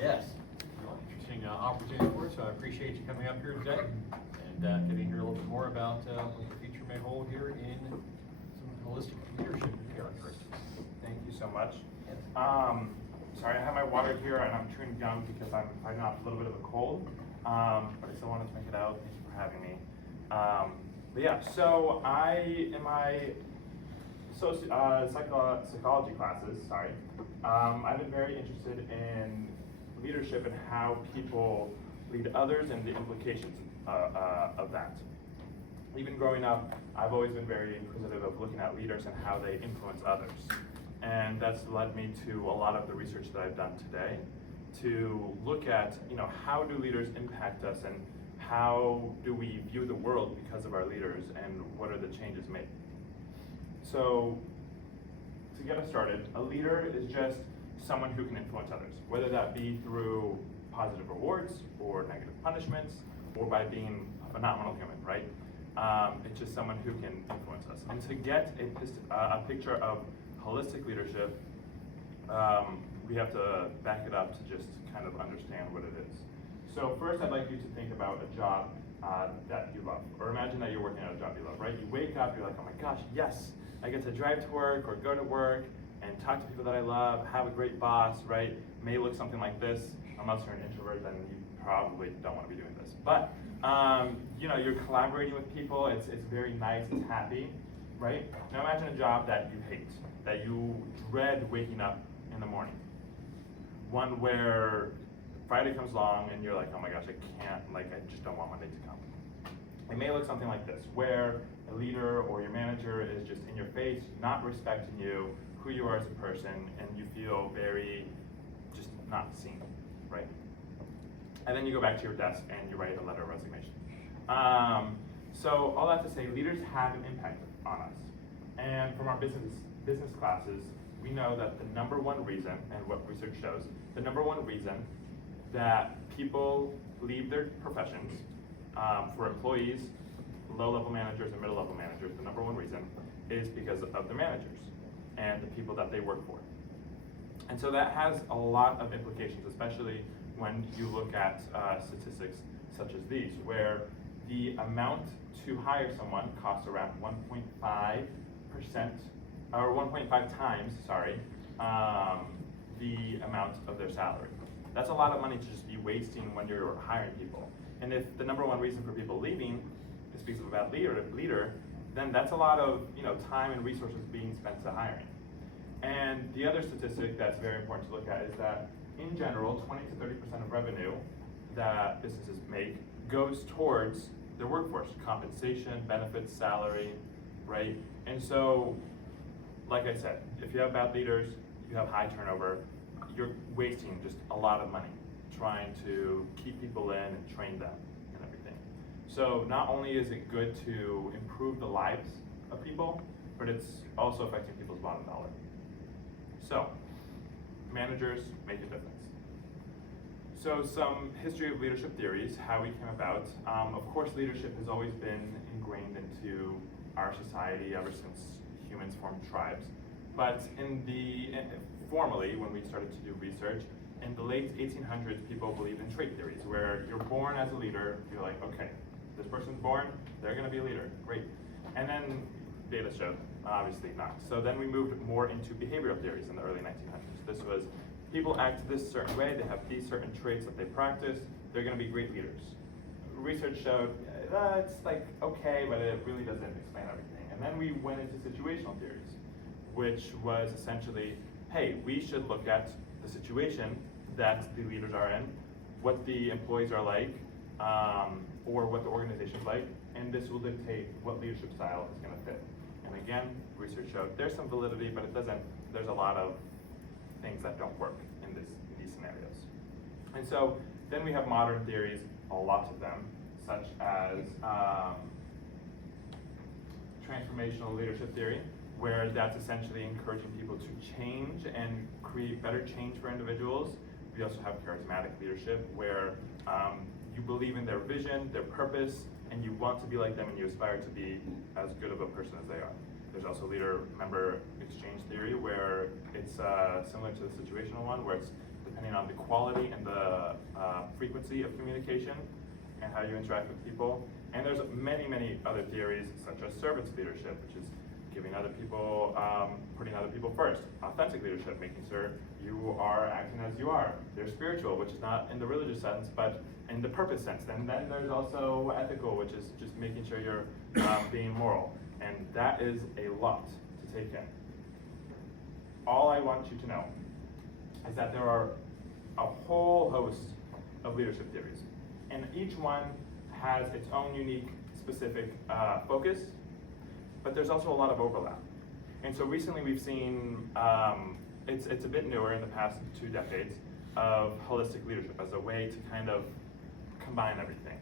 Yes. Well, interesting opportunity for us, so I appreciate you coming up here today and getting to hear a little bit more about what the future may hold here in some holistic leadership characteristics. Thank you so much. Yes. Sorry, I have my water here and I'm chewing gum because I'm fighting off a little bit of a cold, but I still wanted to make it out. Thank you for having me. But yeah, so in my psychology classes, I've been very interested in leadership and how people lead others and the implications of that. Even growing up, I've always been very inquisitive of looking at leaders and how they influence others. And that's led me to a lot of the research that I've done today to look at, how do leaders impact us and how do we view the world because of our leaders and what are the changes made. So to get us started, a leader is just someone who can influence others, whether that be through positive rewards or negative punishments or by being a phenomenal human, right? It's just someone who can influence us. And to get a picture of holistic leadership, we have to back it up to just kind of understand what it is. So first I'd like you to think about a job that you love, or imagine that you're working at a job you love, right? You wake up, you're like, oh my gosh, yes, I get to drive to work or go to work and talk to people that I love, have a great boss, right? It may look something like this. Unless you're an introvert, then you probably don't want to be doing this. But you're collaborating with people, it's very nice, it's happy, right? Now imagine a job that you hate, that you dread waking up in the morning. One where Friday comes along and you're like, oh my gosh, I just don't want Monday to come. It may look something like this, where a leader or your manager is just in your face, not respecting you, who you are as a person, and you feel very just not seen, right? And then you go back to your desk and you write a letter of resignation. So all that to say, leaders have an impact on us. And from our business classes, we know that the number one reason, and what research shows, the number one reason that people leave their professions, for employees, low-level managers and middle-level managers, the number one reason is because of the managers and the people that they work for. And so that has a lot of implications, especially when you look at statistics such as these, where the amount to hire someone costs around 1.5%, or 1.5 times, the amount of their salary. That's a lot of money to just be wasting when you're hiring people. And if the number one reason for people leaving is because of a bad leader, then that's a lot of time and resources being spent to hiring. And the other statistic that's very important to look at is that in general, 20 to 30% of revenue that businesses make goes towards their workforce, compensation, benefits, salary, right? And so, like I said, if you have bad leaders, you have high turnover, you're wasting just a lot of money trying to keep people in and train them and everything. So not only is it good to improve the lives of people, but it's also affecting people's bottom dollar. So, managers make a difference. So some history of leadership theories, how we came about. Of course, leadership has always been ingrained into our society ever since humans formed tribes. But formally, when we started to do research, in the late 1800s, people believed in trait theories, where you're born as a leader, you're like, okay, this person's born, they're gonna be a leader, great. And then data showed, obviously not. So then we moved more into behavioral theories in the early 1900s. This was, people act this certain way, they have these certain traits that they practice, they're gonna be great leaders. Research showed, it's like, okay, but it really doesn't explain everything. And then we went into situational theories, which was essentially, hey, we should look at the situation that the leaders are in, what the employees are like, or what the organization's like, and this will dictate what leadership style is gonna fit. And again, research showed there's some validity, but there's a lot of things that don't work in these scenarios. And so then we have modern theories, a lot of them, such as transformational leadership theory, where that's essentially encouraging people to change and create better change for individuals. We also have charismatic leadership, where you believe in their vision, their purpose, and you want to be like them and you aspire to be as good of a person as they are. There's also leader-member exchange theory, where it's similar to the situational one, where it's depending on the quality and the frequency of communication and how you interact with people. And there's many, many other theories, such as servant leadership, which is giving other people, putting other people first. Authentic leadership, making sure you are acting as you are. There's spiritual, which is not in the religious sense, but in the purpose sense. And then there's also ethical, which is just making sure you're being moral. And that is a lot to take in. All I want you to know is that there are a whole host of leadership theories. And each one has its own unique, specific focus, but there's also a lot of overlap. And so recently we've seen, it's a bit newer in the past 2 decades, of holistic leadership as a way to kind of combine everything.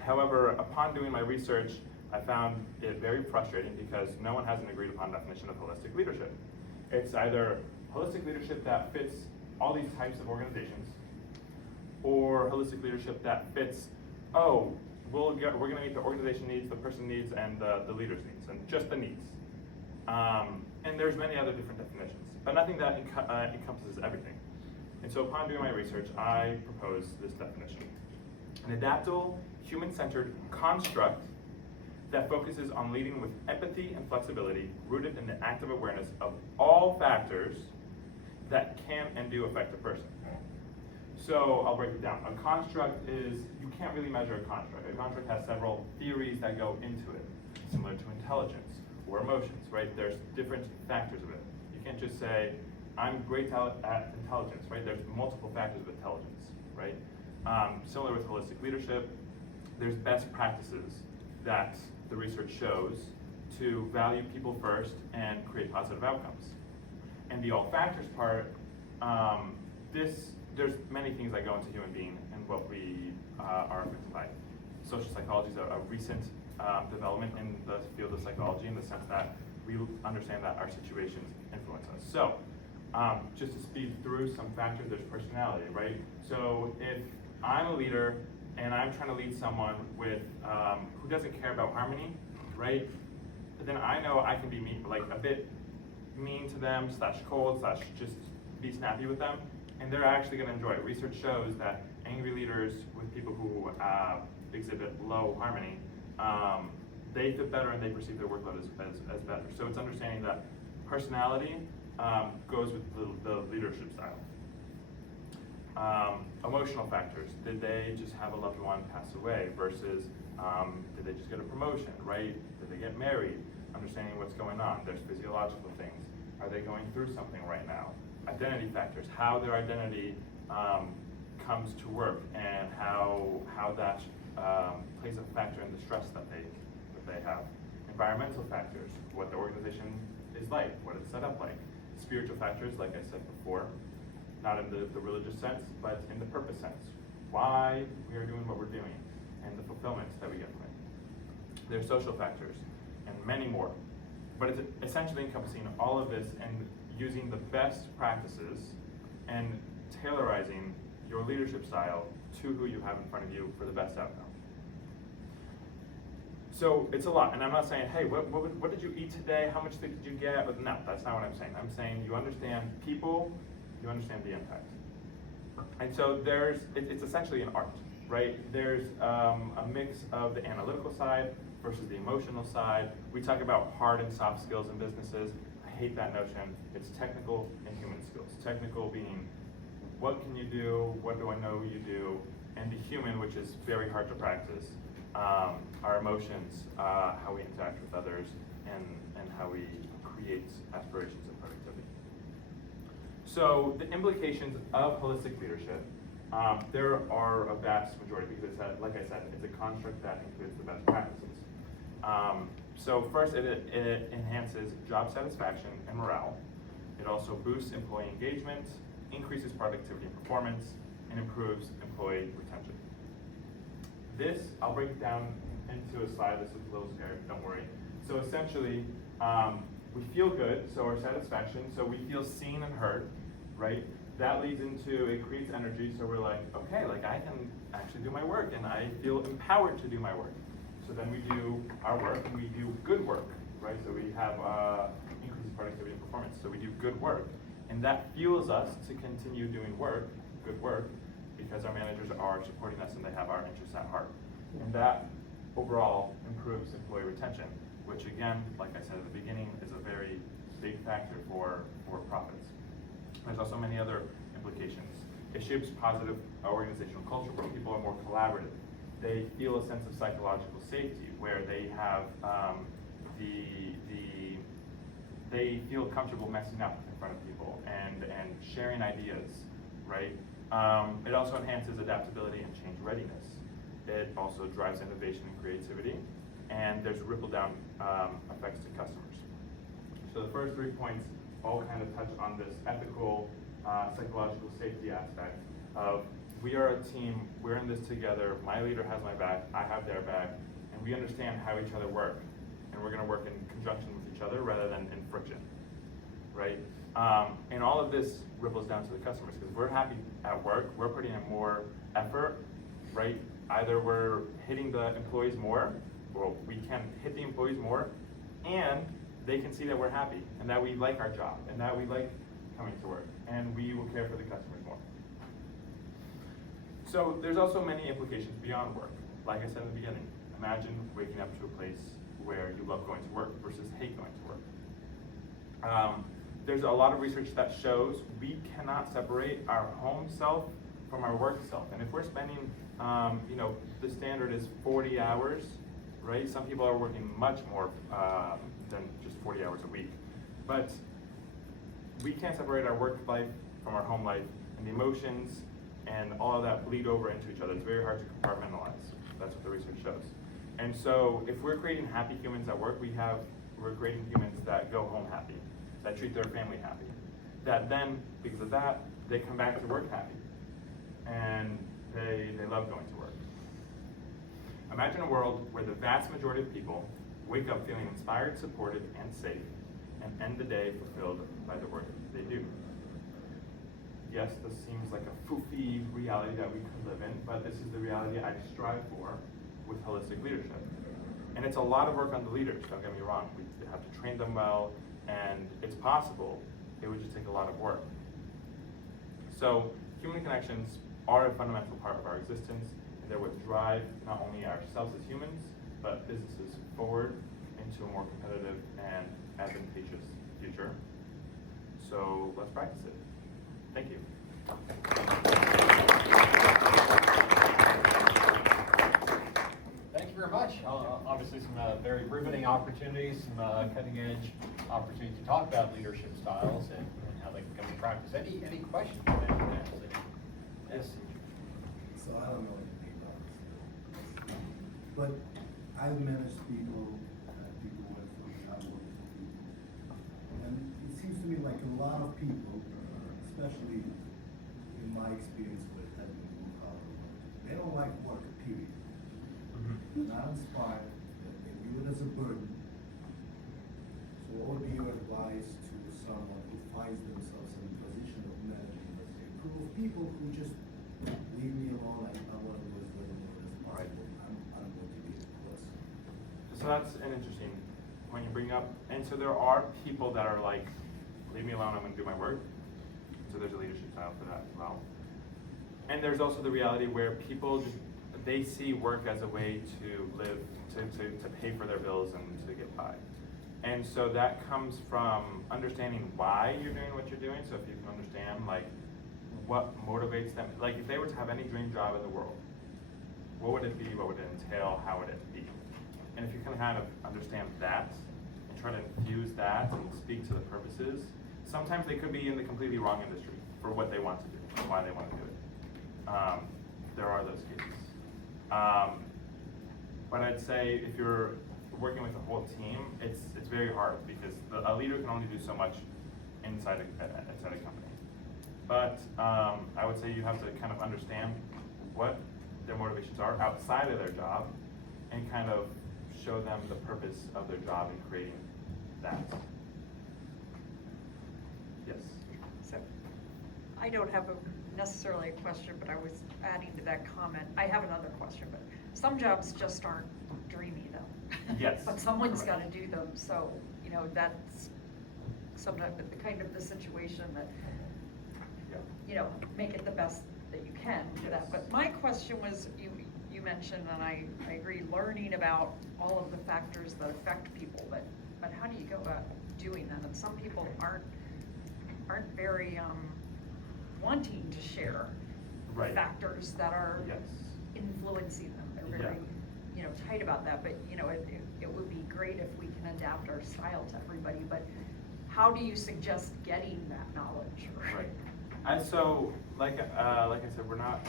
However, upon doing my research, I found it very frustrating because no one has an agreed upon definition of holistic leadership. It's either holistic leadership that fits all these types of organizations, or holistic leadership that fits, we're gonna meet the organization needs, the person needs, and the leader's needs, and just the needs. And there's many other different definitions, but nothing that encompasses everything. And so upon doing my research, I proposed this definition. An adaptable, human-centered construct that focuses on leading with empathy and flexibility, rooted in the active awareness of all factors that can and do affect a person. So I'll break it down. A construct is, you can't really measure a construct. A construct has several theories that go into it, similar to intelligence or emotions, right? There's different factors of it. You can't just say, I'm great at intelligence, right? There's multiple factors of intelligence, right? Similar with holistic leadership, there's best practices that the research shows to value people first and create positive outcomes. And the all factors part, there's many things that go into human being and what we are affected by. Social psychology is a recent development in the field of psychology, in the sense that we understand that our situations influence us. So, just to speed through some factors, there's personality, right? So if I'm a leader and I'm trying to lead someone with who doesn't care about harmony, right? But then I know I can be a bit mean to them, /cold, just be snappy with them, and they're actually going to enjoy it. Research shows that angry leaders with people who exhibit low harmony, they feel better and they perceive their workload as better. So it's understanding that personality goes with the leadership style. Emotional factors. Did they just have a loved one pass away versus did they just get a promotion, right? Did they get married? Understanding what's going on. There's physiological things. Are they going through something right now? Identity factors. How their identity comes to work and how that plays a factor in the stress that they have. Environmental factors. What the organization is like. What it's set up like. Spiritual factors, like I said before. Not in the religious sense, but in the purpose sense. Why we are doing what we're doing, and the fulfillment that we get from it. There's social factors, and many more. But it's essentially encompassing all of this and using the best practices and tailorizing your leadership style to who you have in front of you for the best outcome. So it's a lot, and I'm not saying, hey, what did you eat today? How much did you get? But no, that's not what I'm saying. I'm saying you understand people, you understand the impact. And so it's essentially an art, right? There's a mix of the analytical side versus the emotional side. We talk about hard and soft skills in businesses. I hate that notion. It's technical and human skills. Technical being, what can you do? What do I know you do? And the human, which is very hard to practice. Our emotions, how we interact with others, and how we create aspirations and productivity. So the implications of holistic leadership, there are a vast majority because, like I said, it's a construct that includes the best practices. So first, it enhances job satisfaction and morale. It also boosts employee engagement, increases productivity and performance, and improves employee retention. This, I'll break it down into a slide. This is a little scary, don't worry. So essentially, we feel good, so our satisfaction, so we feel seen and heard, right? That leads into, it creates energy, so we're like, okay, like I can actually do my work, and I feel empowered to do my work. So then we do our work, and we do good work, right? So we have increased productivity and performance, so we do good work. And that fuels us to continue doing work, good work, because our managers are supporting us and they have our interests at heart. And that overall improves employee retention, which again, like I said at the beginning, is a very big factor for profits. There's also many other implications. It shapes positive organizational culture where people are more collaborative. They feel a sense of psychological safety where they have they feel comfortable messing up in front of people and sharing ideas, right? It also enhances adaptability and change readiness. It also drives innovation and creativity, and there's ripple down effects to customers. So the first 3 points all kind of touch on this ethical, psychological safety aspect of we are a team, we're in this together, my leader has my back, I have their back, and we understand how each other work, and we're gonna work in conjunction with each other rather than in friction, right? And all of this ripples down to the customers, because we're happy at work, we're putting in more effort, right? Either we're hitting the employees more, well, we can hit the employees more, and they can see that we're happy, and that we like our job, and that we like coming to work, and we will care for the customers more. So there's also many implications beyond work. Like I said in the beginning, imagine waking up to a place where you love going to work versus hate going to work. There's a lot of research that shows we cannot separate our home self from our work self. And if we're spending, the standard is 40 hours, right? Some people are working much more than just 40 hours a week. But we can't separate our work life from our home life, and the emotions and all of that bleed over into each other. It's very hard to compartmentalize. That's what the research shows. And so if we're creating happy humans at work, we're creating humans that go home happy, that treat their family happy, that then, because of that, they come back to work happy, and they love going to work. Imagine a world where the vast majority of people wake up feeling inspired, supported, and safe, and end the day fulfilled by the work they do. Yes, this seems like a foofy reality that we could live in, but this is the reality I strive for with holistic leadership. And it's a lot of work on the leaders, don't get me wrong. We have to train them well, and it's possible. It would just take a lot of work. So human connections are a fundamental part of our existence, and they're what drive not only ourselves as humans, but businesses forward into a more competitive and advantageous future. So let's practice it. Thank you. Thank you very much. Obviously some very riveting opportunities, some cutting edge opportunities to talk about leadership styles and how they can come to practice. Any questions? Yes. So I don't know anything about this, but I've managed people, people work for me, I work for people. And it seems to me like a lot of people, especially in my experience with having blue collar work, they don't like work, period. They're not inspired, they view it as a burden. So what would be your advice to someone who finds themselves in a position of managing, let's say, a group of people who just leave me alone, I want to do as little more as possible, I'm motivated, of course. So that's an interesting point you bring up. And so there are people that are like, leave me alone, I'm gonna do my work. So there's a leadership style for that as well. And there's also the reality where people just, they see work as a way to live, to pay for their bills and to get by. And so that comes from understanding why you're doing what you're doing. So if you can understand like what motivates them, like if they were to have any dream job in the world, what would it be, what would it entail, how would it be? And if you can kind of understand that and try to infuse that and speak to the purposes, sometimes they could be in the completely wrong industry for what they want to do and why they want to do it. There are those cases. But I'd say if you're working with a whole team, it's very hard because a leader can only do so much inside a company. But I would say you have to kind of understand what their motivations are outside of their job and kind of show them the purpose of their job in creating that. Yes? So, I don't have necessarily a question, but I was adding to that comment. I have another question, but some jobs just aren't dreamy though. Yes. But someone's Correct. gotta do them, so, that's sometimes the kind of the situation that, Yeah. you know, make it the best that you can for that. Yes. But my question was, you mentioned, and I agree, learning about all of the factors that affect people, but how do you go about doing that? And some people aren't very, wanting to share the Right. factors that are Yes. influencing them. They're very, Yeah. you know, tight about that, but, you know, it would be great if we can adapt our style to everybody, but how do you suggest getting that knowledge? Right. And so, like I said, we're not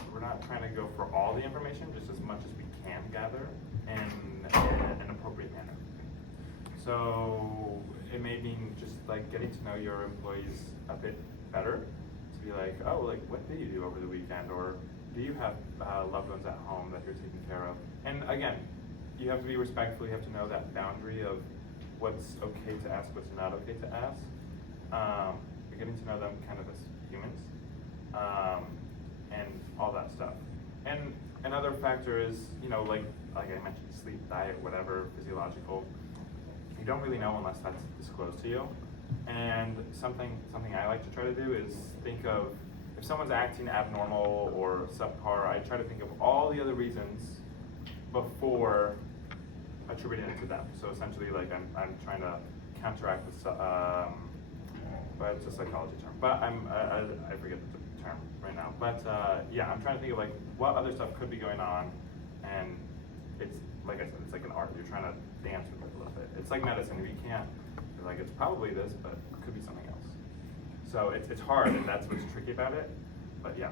trying to go for all the information, just as much as we can gather in an appropriate manner. So it may mean just like getting to know your employees a bit better, to be like, oh, like what do you do over the weekend, or do you have loved ones at home that you're taking care of? And again, you have to be respectful. You have to know that boundary of what's okay to ask, what's not okay to ask. You're getting to know them kind of as humans, and all that stuff. And another factor is, you know, like I mentioned, sleep, diet, whatever, physiological. You don't really know unless that's disclosed to you. And something I like to try to do is think of, if someone's acting abnormal or subpar, I try to think of all the other reasons before attributing it to them. So essentially, like I'm trying to counteract this, but it's a psychology term. But I forget the term right now. But yeah, I'm trying to think of like what other stuff could be going on, and it's like I said, it's like an art. You're trying to dance with it a little bit. It's like medicine. You can't, you're like, it's probably this, but it could be something else. So it's hard, and that's what's tricky about it. But yeah.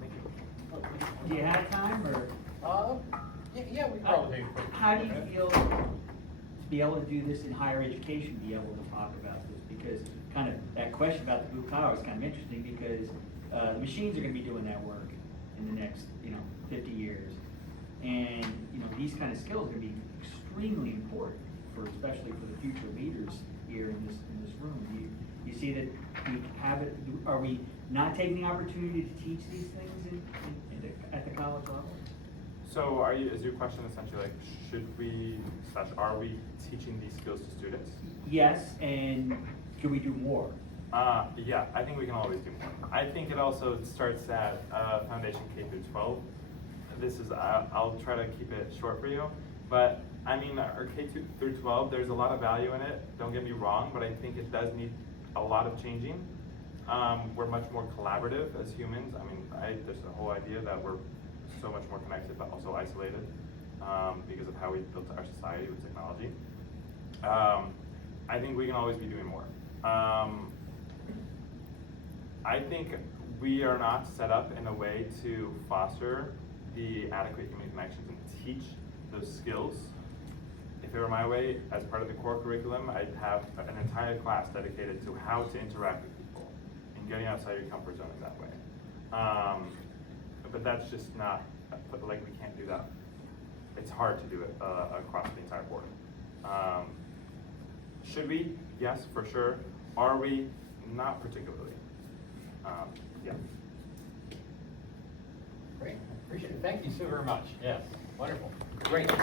Thank you. Do you have time, or Yeah, we probably do. how do you feel to be able to do this in higher education, be able to talk about this? Because kind of that question about the blue collar is kind of interesting, because the machines are gonna be doing that work in the next, 50 years. And, these kind of skills are gonna be extremely important especially for the future leaders here in this room. Do you see that we have it, are we not taking the opportunity to teach these things at the college level? So is your question essentially like, should we, / are we teaching these skills to students? Yes, and can we do more? Yeah, I think we can always do more. I think it also starts at Foundation K through 12. This is, I'll try to keep it short for you, but I mean, our K through 12, there's a lot of value in it, don't get me wrong, but I think it does need a lot of changing. We're much more collaborative as humans. I mean, there's a whole idea that we're so much more connected, but also isolated because of how we built our society with technology. I think we can always be doing more. I think we are not set up in a way to foster the adequate human connections and teach those skills. If it were my way, as part of the core curriculum, I'd have an entire class dedicated to how to interact with people and getting outside your comfort zone in that way. But that's just not, like, we can't do that. It's hard to do it across the entire board. Should we? Yes, for sure. Are we? Not particularly. Yeah. Great, appreciate it. Thank you so very much. Yes, wonderful. Great. So,